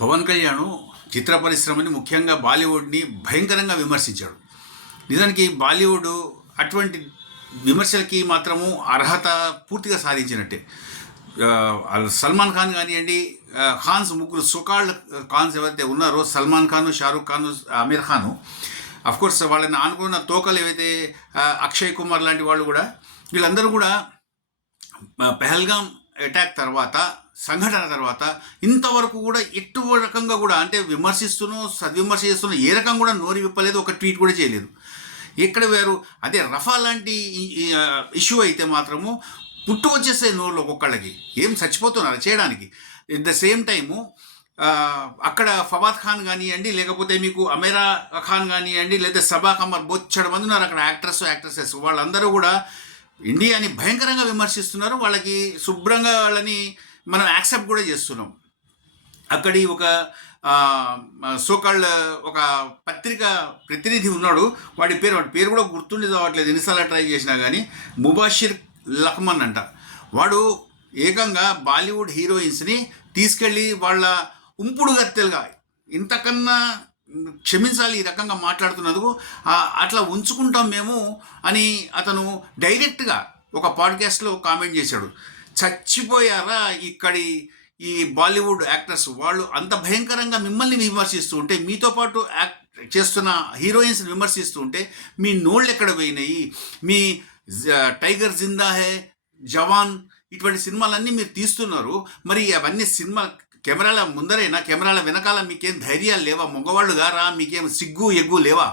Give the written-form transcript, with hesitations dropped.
పవన్ కళ్యాణ్ చిత్ర పరిశ్రమని ముఖ్యంగా బాలీవుడ్ని భయంకరంగా విమర్శించాడు. నిజానికి బాలీవుడ్ అటువంటి విమర్శలకి మాత్రము అర్హత పూర్తిగా సాధించినట్టే. సల్మాన్ ఖాన్ కానివ్వండి, ఖాన్స్ ముగ్గురు సోకాల్డ్ ఖాన్స్ ఎవరైతే ఉన్నారో సల్మాన్ ఖాన్, షారూఖ్ ఖాన్, అమీర్ ఖాన్, కోర్స్ వాళ్ళని ఆనుకున్న తోకలు ఏవైతే అక్షయ్ కుమార్ లాంటి వాళ్ళు కూడా, వీళ్ళందరూ కూడా పెహల్గాం అటాక్ తర్వాత, సంఘటన తర్వాత ఇంతవరకు కూడా ఎటు రకంగా కూడా అంటే విమర్శిస్తూనో సద్విమర్శ చేస్తున్నో ఏ రకంగా కూడా నోరు విప్పలేదు, ఒక ట్వీట్ కూడా చేయలేదు. ఎక్కడ వేరు అదే రఫా లాంటి ఇష్యూ అయితే మాత్రము పుట్టుకొచ్చేస్తే నోరులో ఒక్కొక్కళ్ళకి ఏం చచ్చిపోతున్నారు చేయడానికి. ఎట్ ద సేమ్ టైము అక్కడ ఫవాద్ ఖాన్ కానివ్వండి, లేకపోతే మీకు అమీరా ఖాన్ కానివ్వండి, లేదా సబా కమర్ బొచ్చడం మంది ఉన్నారు అక్కడ యాక్టర్సెస్, వాళ్ళందరూ కూడా ఇండియాని భయంకరంగా విమర్శిస్తున్నారు. వాళ్ళకి శుభ్రంగా వాళ్ళని మనం యాక్సెప్ట్ కూడా చేస్తున్నాం. అక్కడి ఒక సోకాల్డ్ ఒక పత్రిక ప్రతినిధి ఉన్నాడు, వాడి పేరు కూడా గుర్తుండి రావట్లేదు ఎన్నిసార్లు ట్రై చేసినా కానీ, ముబాషిర్ లఖ్మన్ అంట. వాడు ఏకంగా బాలీవుడ్ హీరోయిన్స్ని తీసుకెళ్ళి వాళ్ళ ఉంపుడు గత్తెలుగా, ఇంతకన్నా క్షమించాలి ఈ రకంగా మాట్లాడుతున్నందుకు, అట్లా ఉంచుకుంటాం మేము అని అతను డైరెక్ట్గా ఒక పాడ్కాస్ట్లో కామెంట్ చేశాడు. చచ్చిపోయారా ఇక్కడి ఈ బాలీవుడ్ యాక్టర్స్, వాళ్ళు అంత భయంకరంగా మిమ్మల్ని విమర్శిస్తూ ఉంటే, మీతో పాటు యాక్ట్ చేస్తున్న హీరోయిన్స్ని విమర్శిస్తూ ఉంటే మీ నోళ్ళు ఎక్కడ పోయినాయి? మీ టైగర్ జిందా హే, జవాన్ ఇటువంటి సినిమాలన్నీ మీరు తీస్తున్నారు, మరి అవన్నీ సినిమా కెమెరాల ముందరైనా కెమెరాల వెనకాల మీకేం ధైర్యాలు లేవా? మగవాళ్ళు గారా? మీకేం సిగ్గు ఎగ్గు లేవా?